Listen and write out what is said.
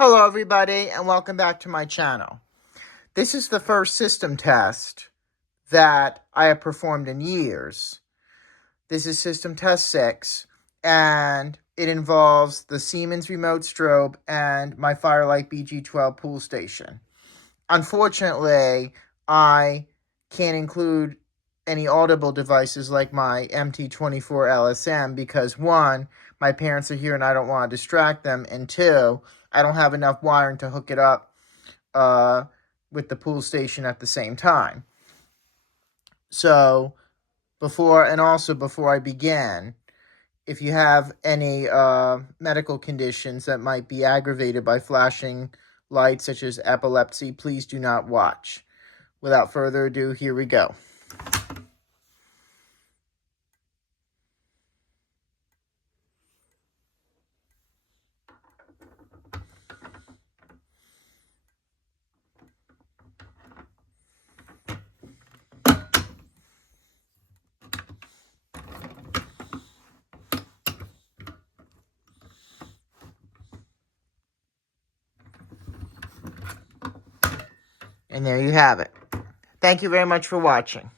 Hello everybody and welcome back to my channel. This is the first system test that I have performed in years. This is system test 6 and it involves the Siemens remote strobe and my Firelite BG12 pool station. Unfortunately, I can't include any audible devices like my MT24 LSM because 1, my parents are here and I don't want to distract them, and 2, I don't have enough wiring to hook it up with the pool station at the same time. So, before I begin, if you have any medical conditions that might be aggravated by flashing lights such as epilepsy, please do not watch. Without further ado, here we go. And there you have it. Thank you very much for watching.